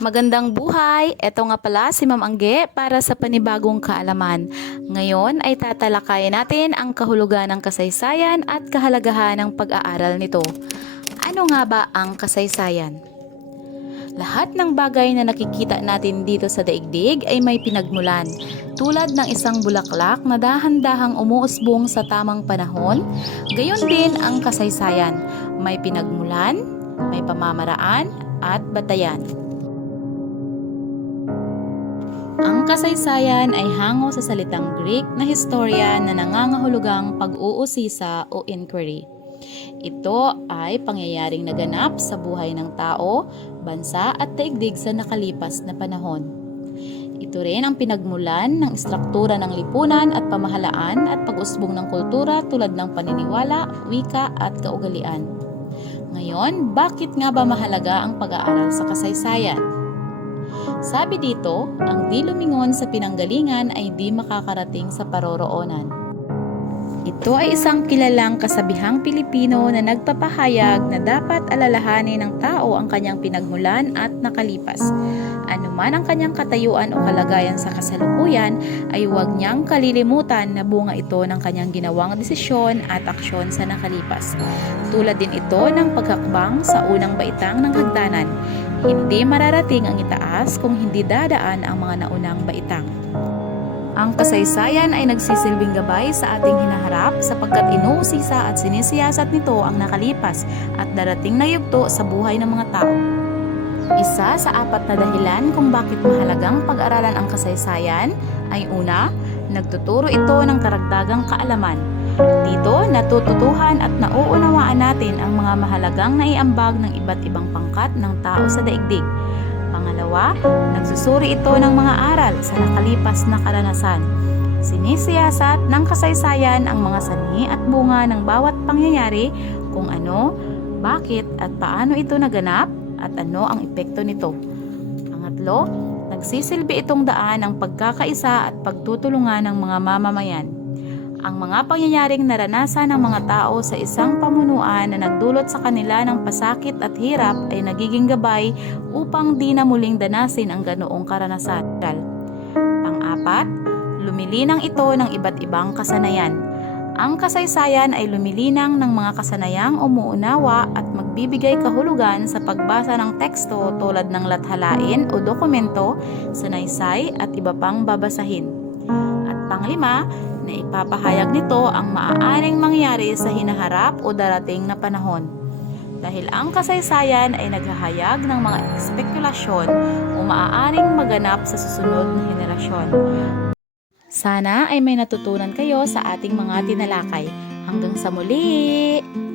Magandang buhay! Ito nga pala si Ma'am Angge para sa panibagong kaalaman. Ngayon ay tatalakayin natin ang kahulugan ng kasaysayan at kahalagahan ng pag-aaral nito. Ano nga ba ang kasaysayan? Lahat ng bagay na nakikita natin dito sa daigdig ay may pinagmulan. Tulad ng isang bulaklak na dahan-dahang umuusbong sa tamang panahon, gayon din ang kasaysayan. May pinagmulan, may pamamaraan, at batayan. Ang kasaysayan ay hango sa salitang Greek na historia na nangangahulugang pag-uusisa o inquiry. Ito ay pangyayaring naganap sa buhay ng tao, bansa at daigdig sa nakalipas na panahon. Ito rin ang pinagmulan ng istruktura ng lipunan at pamahalaan at pag-usbong ng kultura tulad ng paniniwala, wika at kaugalian. Ngayon, bakit nga ba mahalaga ang pag-aaral sa kasaysayan? Sabi dito, ang di lumingon sa pinanggalingan ay di makakarating sa paroroonan. Ito ay isang kilalang kasabihang Pilipino na nagpapahayag na dapat alalahanin ng tao ang kanyang pinagmulan at nakalipas. Ano man ang kanyang katayuan o kalagayan sa kasalukuyan, ay huwag niyang kalilimutan na bunga ito ng kanyang ginawang desisyon at aksyon sa nakalipas. Tulad din ito ng paghakbang sa unang baitang ng hagdanan. Hindi mararating ang itaas kung hindi dadaan ang mga naunang baitang. Ang kasaysayan ay nagsisilbing gabay sa ating hinaharap sapagkat inuusisa at sinisiyasat nito ang nakalipas at darating na yugto sa buhay ng mga tao. Isa sa apat na dahilan kung bakit mahalagang pag-aralan ang kasaysayan ay una, nagtuturo ito ng karagdagang kaalaman. Dito, natututuhan at nauunawaan natin ang mga mahalagang naiambag ng iba't ibang pangkat ng tao sa daigdig. Pangalawa, nagsusuri ito ng mga aral sa nakalipas na karanasan. Sinisiyasat ng kasaysayan ang mga sani at bunga ng bawat pangyayari kung ano, bakit at paano ito naganap at ano ang epekto nito. Pangatlo, nagsisilbi itong daan ang pagkakaisa at pagtutulungan ng mga mamamayan. Ang mga pangyayaring naranasan ng mga tao sa isang pamunuan na nagdulot sa kanila ng pasakit at hirap ay nagiging gabay upang di na muling danasin ang ganoong karanasan. Pang-apat, lumilinang ito ng iba't ibang kasanayan. Ang kasaysayan ay lumilinang ng mga kasanayang umuunawa at magbibigay kahulugan sa pagbasa ng teksto tulad ng lathalain o dokumento, sanaysay at iba pang babasahin. At panglima, na ipapahayag nito ang maaaring mangyari sa hinaharap o darating na panahon. Dahil ang kasaysayan ay naghahayag ng mga espekulasyon o maaaring maganap sa susunod na henerasyon. Sana ay may natutunan kayo sa ating mga tinalakay. Hanggang sa muli!